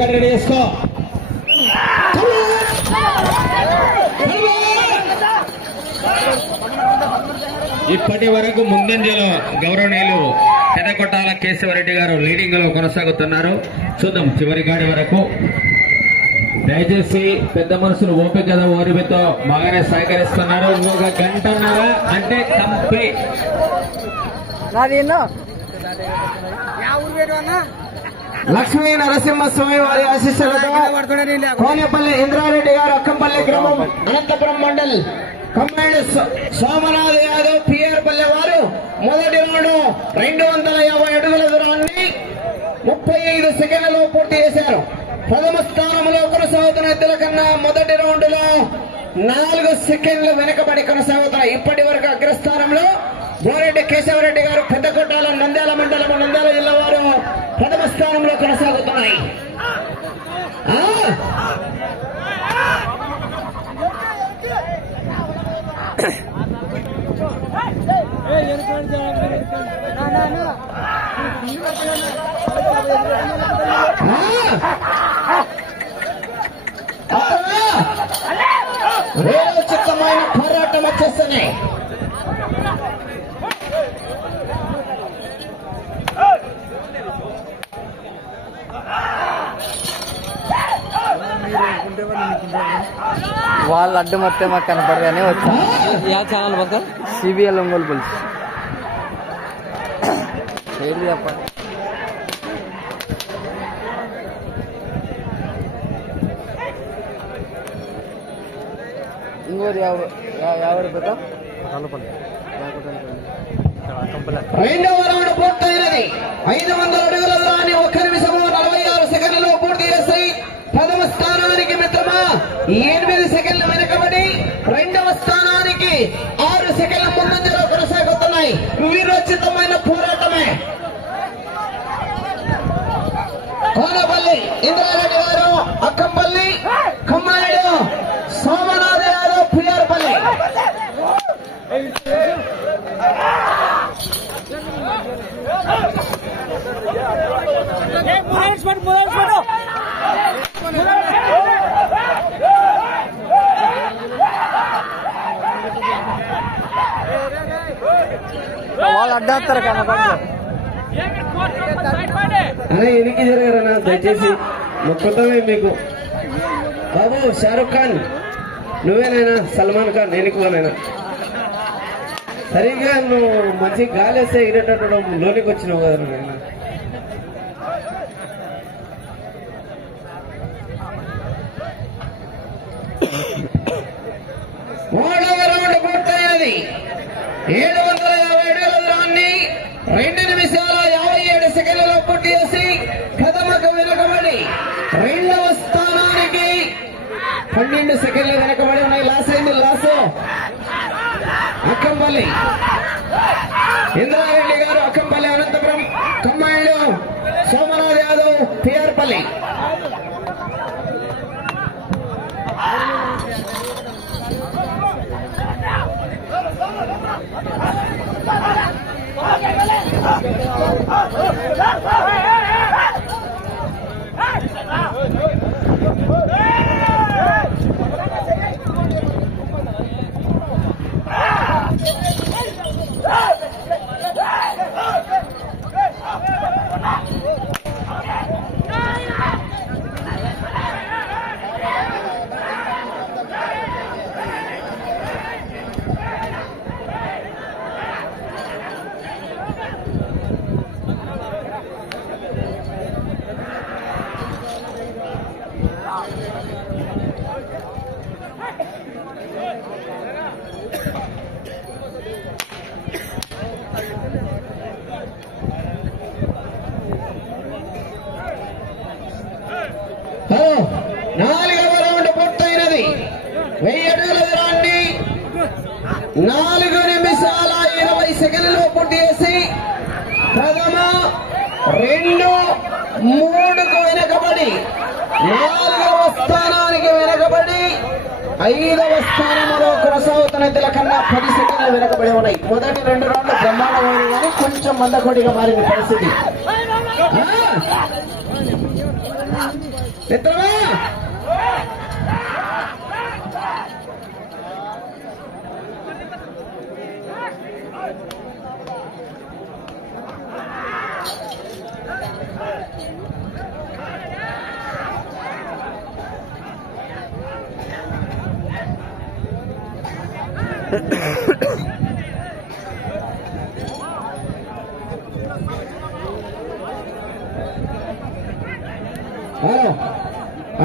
కట్ట రెడీ చేసుకో. ఇప్పటి వరకు ముందంజలో గౌరవనీయులు పెదకొట్టాల కేశవరెడ్డి గారు లీడింగ్ లో కొనసాగుతున్నారు. చూద్దాం చివరి గాడి వరకు. దయచేసి పెద్ద మనుషులు ఓపిక కదా ఓరిమితో బాగానే సహకరిస్తున్నారు. ఇంకొక గంటన్నర అంటే కంప్లీట్. లక్ష్మీ నరసింహస్వామి వారి ఆశీస్సులతో కోనేపల్లి ఇంద్రారెడ్డి గారు అక్కంపల్లి గ్రామం అనంతపురం మండల్ కమ్మాండ్ సోమనాథ్ యాదవ్ పిఆర్పల్లి వారు మొదటి రౌండ్ 250 అడుగుల దూరాన్ని 35 సెకండ్లలో పూర్తి చేశారు. ప్రథమ స్థానంలో కొనసాగుతున్న ఇద్దల కన్నా మొదటి రౌండ్ లో 4 సెకండ్లు వెనుకబడి కొనసాగుతున్నాయి. ఇప్పటి వరకు అగ్రస్థానంలో బోరెడ్డి కేశవరెడ్డి గారు పెద్దకొట్టాల నంద్యాల మండలం నంద్యాల జిల్లా వారు ప్రథమ స్థానంలో కొనసాగుతున్నాయి. రోచకమైన పోరాటం వచ్చేస్తున్నాయి. వాళ్ళు అడ్డు మొత్తం మాకు కనపడగానే వచ్చా ఛానల్ మొత్తం సిబిఎల్ ఒంగోలు పులుసు ఏంటి చెప్పండి. ఇంకోటి ఎవరు పెద్ద రెండవ రౌండ్ పూర్తయినది. 500 అడుగుల దూరాన్ని 1 నిమిషము 46 సెకండ్లలో పూర్తి చేసి ప్రథమ స్థానానికి మిత్రమా 8 సెకండ్లు వెనుకబడి రెండవ స్థానానికి 6 సెకండ్ల ముందంజలో కొనసాగుతున్నాయి. వీరోచితమైన పోరాటమే. కోనపల్లి ఇంద్రారెడ్డి గారు అక్కంపల్లి కమ్మాయుడు సోమనాథ్ యాదవ్ పిఆర్పల్లి. వాళ్ళు అడ్డేస్తారు కనపడి అదే ఎనికి జరగరన్నా దయచేసి మొక్కతమే మీకు. బాబు షారుఖ్ ఖాన్ నువ్వేనైనా సల్మాన్ ఖాన్ ఎనికిపోనైనా సరిగ్గా నువ్వు మంచి గాలేస్తే ఇరేటట్టు లోనికి వచ్చినావు కదా నువ్వు. మూడవ రౌండ్ పూర్తయినది. 750 అడుగుల దూరాన్ని 2 నిమిషాల 57 సెకండ్లలో పూర్తి చేసి ప్రథమకు వెనుకబడి రెండవ స్థానానికి 12 సెకండ్లు వెనుకబడి ఉన్నాయి. లాస్ అయింది. లాసు అక్కంపల్లి ఇంద్రారెడ్డి గారు అక్కంపల్లి అనంతపురం కమ్మాయిలు సోమనాథ్ యాదవ్ పిఆర్పల్లి. నాలుగవ రౌండ్ పూర్తయినది. 1000 అడుగుల దూరాన్ని 4 నిమిషాల 20 సెకండ్లలో పూర్తి చేసి ప్రథమ 2, 3కు వెనకబడి 4వ స్థానానికి వెనకబడి 5వ స్థానంలో కొనసాగుతున్న ఇద్దల కన్నా 10 సెకండ్లు వెనకబడి ఉన్నాయి. మొదటి 2 రౌండ్లు బ్రహ్మాండమైన కానీ కొంచెం మందకొడిగా మారింది పరిస్థితి. మిత్రమా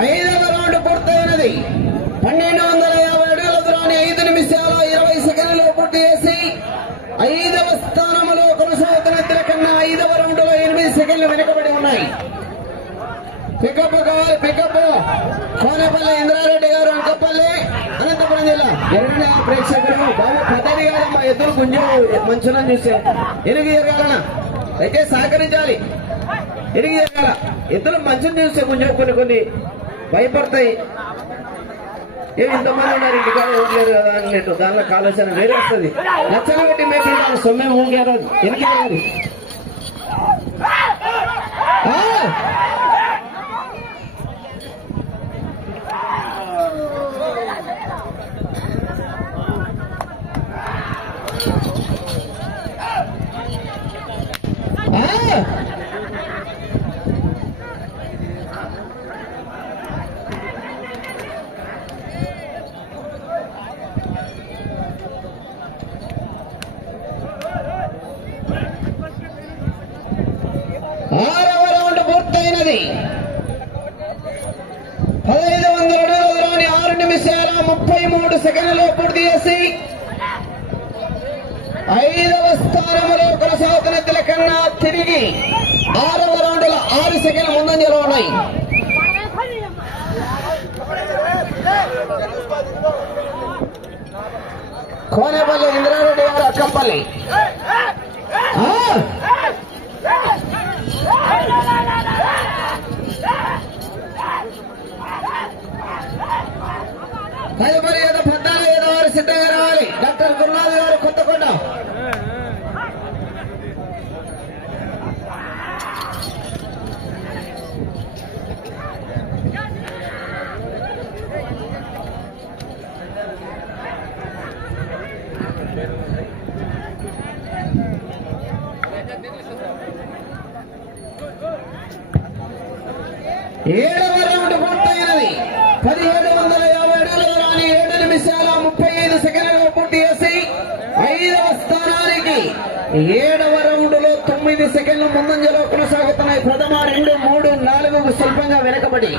ఐదవ రౌండ్ పూర్తయినది. 1250 అడుగుల దూరాన్ని 5 నిమిషాల 20 సెకండ్లలో పూర్తి చేసి 5వ స్థానంలో కొనసాగుతున్న ఇద్దరి కన్నా 5వ రౌండ్ లో 8 సెకండ్లు వెనుకబడి ఉన్నాయి. పికప్ కావాలి. పికప్ కోనేపల్లి ఇంద్రారెడ్డి గారు, అంకపల్లి, అనంతపురం జిల్లా. ఎరగడ ప్రేక్షకులు బాబు పదవి కాదమ్మా, ఎద్దులు గుంజు మంచులను చూస్తే ఎరుగు ఎరగాలనా అయితే సహకరించాలి. ఎరిగి ఎరగాల. ఎద్దులు మంచుని చూస్తే కొంచెం కొన్ని భయపడతాయి. ఇంతమంది ఉన్నారు ఇంటికాడ ఊర్లేదు కదా అన్నట్టు దానిలో కాలుష్యం వేరే వస్తుంది. లక్షలు పెట్టి మేపి సొమ్మే ఊగారు ఎనికి ఆరవ రౌండ్ పూర్తయినది. 1500 అడుగుల దూరాన్ని 6 నిమిషాల 33 సెకండ్లలో పూర్తి చేసి 5వ స్థానంలో కొనసాగుతున్న ఇద్దరి కన్నా తిరిగి 6వ రౌండ్ లో 6 సెకండ్ల ముందంజలో ఉన్నాయి. కోనేపల్లి ఇంద్రారెడ్డి గారు, అక్కంపల్లి. తదుపరి 14 వారు సిద్ధంగా రావాలి. డాక్టర్ గురునాథ్ గారు, కొత్తకొండ. ఏడవ రౌండ్ పూర్తయినది. 1750 అడుగుల దూరాన్ని 7 నిమిషాల 35 సెకండ్లలో పూర్తి చేసి 5వ స్థానానికి 7వ రౌండ్ లో 9 సెకండ్ల ముందంజలో కొనసాగుతున్నాయి. ప్రథమ 2, 3, 4 స్వల్పంగా వెనకబడి.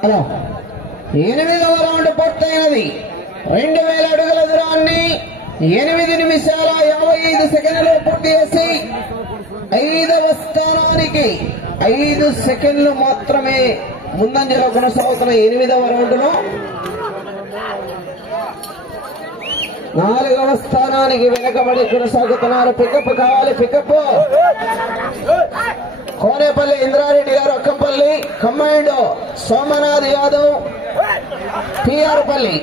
హలో 8వ రౌండ్ పూర్తయినది. 2000 అడుగుల దూరాన్ని 8 నిమిషాల 55 సెకండ్లలో పూర్తి చేసి 5వ స్థానానికి 5 సెకండ్లు మాత్రమే ముందంజలో కొనసాగుతున్న 8వ రౌండ్ లో 4వ స్థానానికి వెనకబడి కొనసాగుతున్నారు. పికప్ కావాలి. పికప్ కోనేపల్లి ఇంద్రారెడ్డి గారు, అక్కంపల్లి, కమాండ్ సోమనాథ్ యాదవ్, పిఆర్ పల్లి.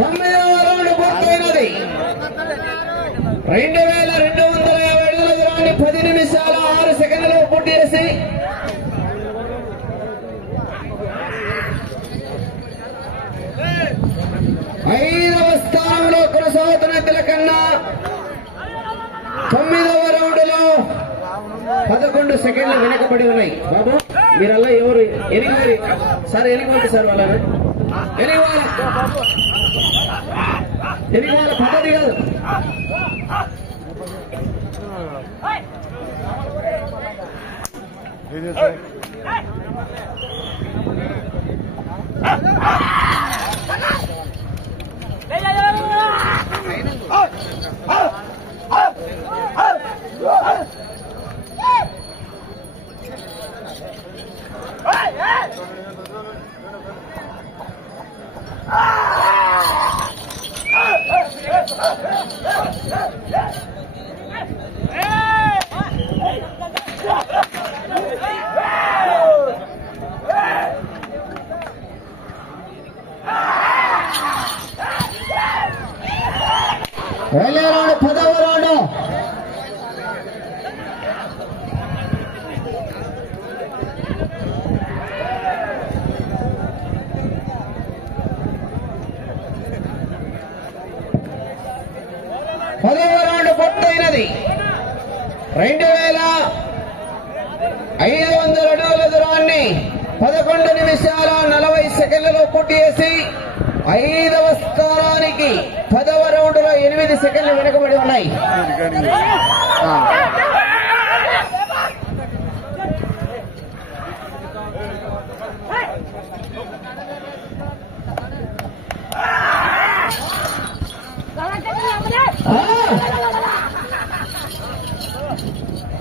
తొమ్మిదవ రౌండ్ పూర్తయినది. 2250 అడుగుల దూరాన్ని 10 నిమిషాల 6 సెకండ్లలో పూర్తి చేసి 5వ స్థానంలో కొనసాగుతున్న తిలకన్నా 9వ రౌండ్ లో 11 సెకండ్లు వెనకబడి ఉన్నాయి. బాబు మీరల్లా ఎవరు ఎనిమిది సార్ ఎనిమిది సార్ వాళ్ళని ఎనిమిది పద్ధతి కాదు. వెళ్ళే రౌండ్ 10వ రౌండ్. పూర్తయినది. 2500 అడుగుల దూరాన్ని 11 నిమిషాల 40 సెకండ్లలో పూర్తి చేసి 5వ స్థానానికి 10వ రౌండ్ లో 8 సెకండ్లు వెనుకబడి ఉన్నాయి.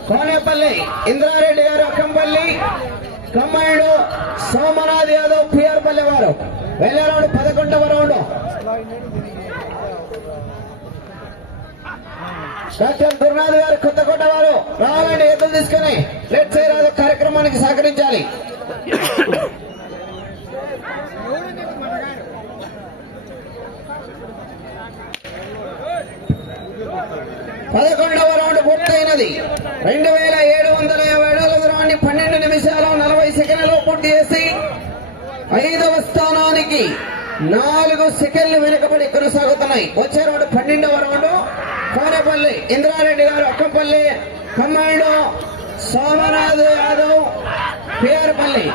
కోనేపల్లి ఇంద్రారెడ్డి గారు అక్కంపల్లి, కమ్మాయిడు సోమనాథ్ యాదవ్ పిఆర్పల్లి వారు. వెళ్ళే రౌండ్ 11వ రౌండ్. డాక్టర్ గురునాథ్ గారు కొత్తకోట వారు రావాలండి. ఎదురు తీసుకుని లెట్ సైడ్ రాదు కార్యక్రమానికి సహకరించాలి. 11వ రౌండ్ పూర్తయినది. 2750 అడుగుల దూరాన్ని 12 నిమిషాల 40 సెకండ్లలో పూర్తి చేసి 5వ స్థానానికి 4 సెకండ్లు వెనుకబడి కొనసాగుతున్నాయి. వచ్చే రౌండ్ 12వ రౌండ్. కోనేపల్లి ఇంద్రారెడ్డి గారు అక్కంపల్లి, కమ్మాయిడు సోమనాథ్ యాదవ్ పిఆర్పల్లి.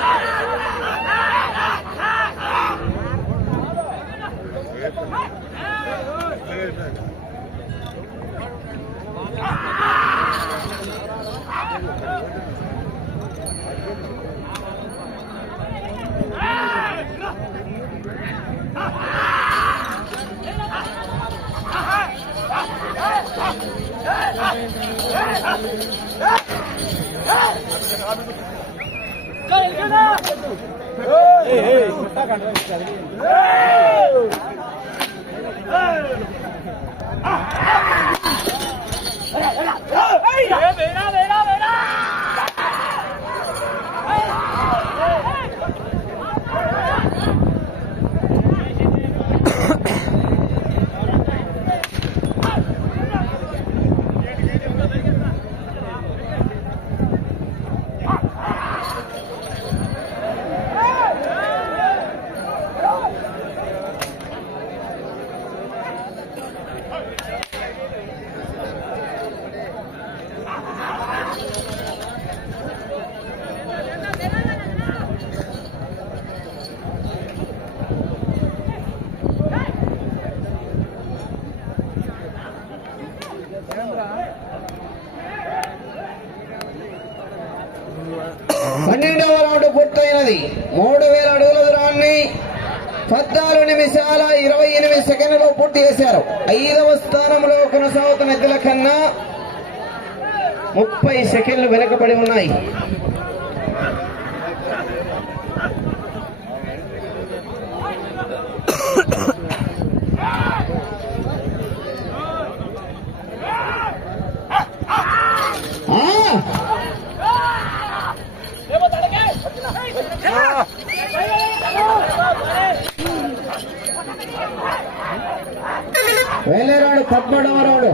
పన్నెండవ రౌండ్ పూర్తయినది. 3000 అడుగుల దూరాన్ని 14 నిమిషాల 28 సెకండ్లలో పూర్తి చేశారు. 5వ స్థానంలో కొనసాగుతున్న ఎద్దుల కన్నా 30 సెకండ్లు వెనుకబడి ఉన్నాయి. వేలే రౌండ్ 13వ రౌండ్.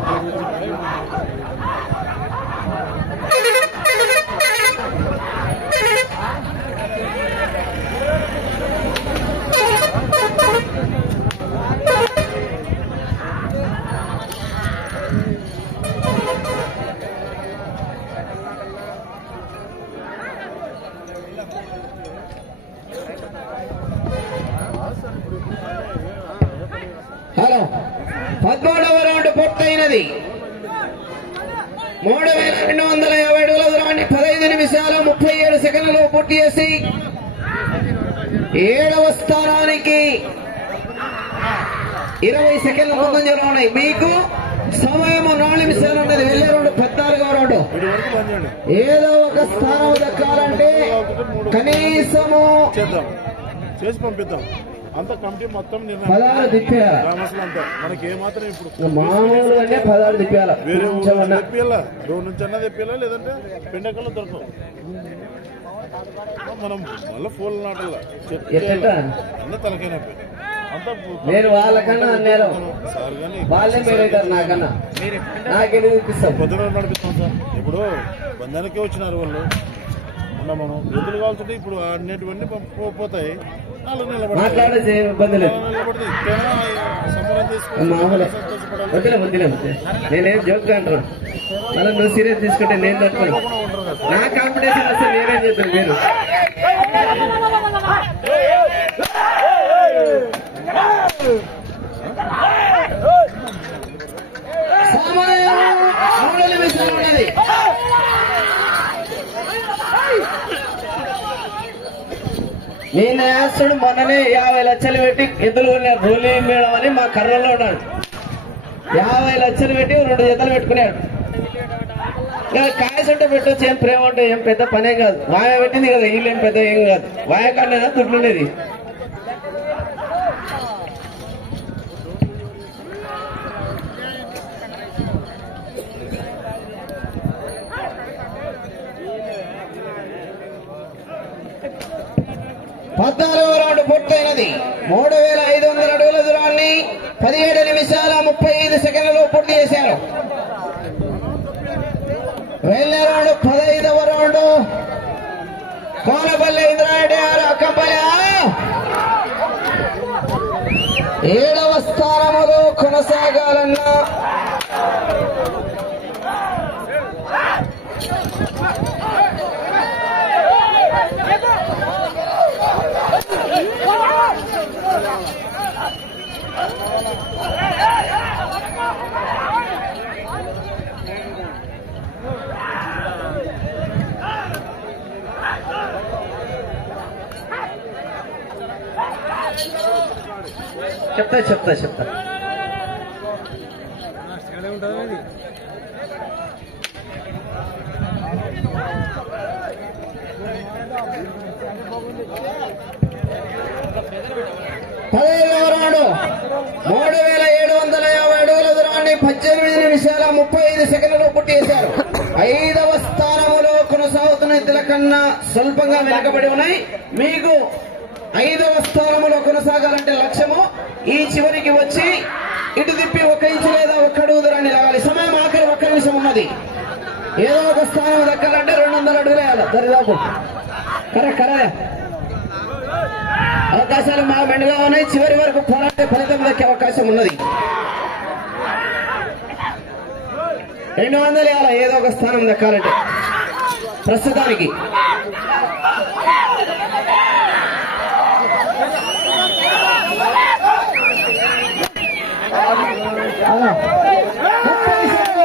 హలో 13వ రౌండ్ పూర్తయినది. 3250 అడుగుల దూరాన్ని 15 నిమిషాలు 37 సెకండ్లలో పూర్తి చేసి 7వ స్థానానికి 20 సెకండ్ల ముందంజలో ఉన్నాయి. మీకు సమయం 4 నిమిషాలు ఉన్నది. వెళ్ళే రౌండ్ 14వ రౌండ్. ఏదో ఒక స్థానం దక్కాలంటే కనీసము చేసి పంపిద్దాం. అంత కమిటీ మొత్తం 16 తిప్పేయాలి. మనకి ఏమాత్రం ఇప్పుడు మామూలుగానే 16 తిప్పేయాలి. వేరే తెప్పియాలా, రోడ్ నుంచి అన్నా తెప్పియాలా, లేదంటే పెండకల్లో దొరకవు. మనం మళ్ళీ ఫోన్ నాటల్లా అన్నీ తలకైనప్పుడు అంతా నేను వాళ్ళకన్నా నేను వాళ్ళే మీరైతారు. నాకన్నా నాకే చూపిస్తాం. పొద్దున నడిపిస్తాం సార్. ఇప్పుడు బంధానికే వచ్చినారు వాళ్ళు. మనం ఎదురు కావాల్సింటే ఇప్పుడు అన్నిటివన్నీ పోతాయి. మాట్లాడే ఇబ్బంది లేదు. మామూలే వద్దులే వద్దులే వద్దు. నేనేం జోక్గా అంటున్నా. మళ్ళీ నువ్వు సీరియస్ తీసుకుంటే నేను తట్టుకున్నా. నా కాంపిటీషన్ వస్తే నేనేం చేస్తాను. మీరు సమయం 3 నిమిషాలు ఉన్నది. నేను వేస్తాడు. మొన్ననే 50 లక్షలు పెట్టి ఎద్దులు కొన్నాడు. రోలింగ్ మేడం అని మా కర్రలో ఉన్నాడు. 50 లక్షలు పెట్టి 2 జతలు పెట్టుకున్నాడు. ఇక కాయసంటే పెట్టొచ్చు. ఏం ప్రేమ అంటే ఏం పెద్ద పనేం కాదు. వాయ పెట్టింది కదా, వీళ్ళేం పెద్ద ఏం కాదు. వాయ కన్నా తుట్లుండేది. పద్నాలుగవ రౌండ్ పూర్తయినది. 3500 అడుగుల దూరాన్ని 17 నిమిషాల 35 సెకండ్లలో పూర్తి చేశారు. వెళ్ళే రౌండ్ 15వ రౌండ్. కోనపల్లి ఇంద్రారెడ్డి గారు అక్కంపల్లి 7వ స్థానంలో కొనసాగాలన్నా చెప్తా 15వ రౌండ్. 3750 అడుగుల దూరాన్ని 18 నిమిషాల 35 సెకండ్లలో పూర్తి చేశారు. 5వ స్థానంలో కొనసాగుతున్న ఇతరుల కన్నా స్వల్పంగా వెనకబడి ఉన్నాయి. మీకు 5వ స్థానంలో కొనసాగాలంటే లక్ష్యము ఈ చివరికి వచ్చి ఇటు తిప్పి 1 ఇంచు లేదా 1 అడుగు దూరాన్ని లాగాలి. సమయం ఆఖరి 1 నిమిషం ఉన్నది. ఏదో ఒక స్థానం దక్కాలంటే 200 అడుగులు వేయాలి. దరిదాపు కరెక్ట్. అవకాశాలు మా మెండుగా ఉన్నాయి. చివరి వరకు పోరాడే ఫలితం దక్కే అవకాశం ఉన్నది. 200 వేయాలి ఏదో ఒక స్థానం దక్కాలంటే ప్రస్తుతానికి.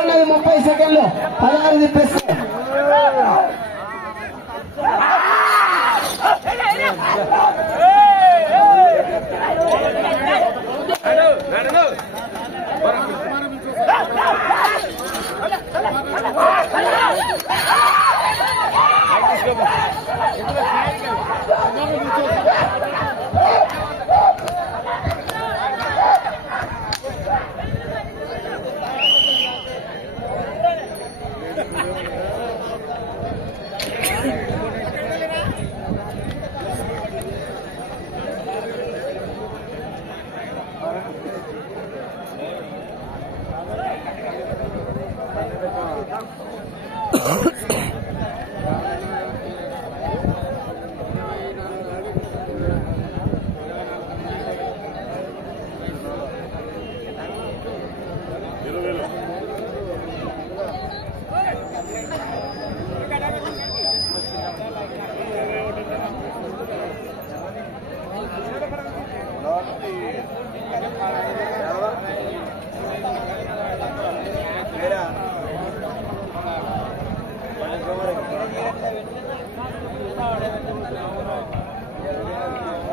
ఉన్నది 30 సెకండ్లు 16 తిప్పేస్తే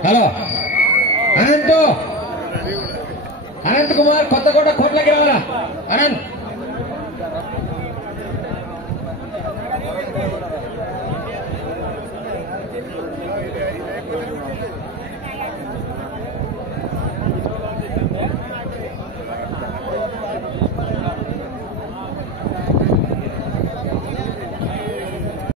హలో అనంత్ కుమార్ కొత్తకోట కోట్లకి రావాలా అనంత్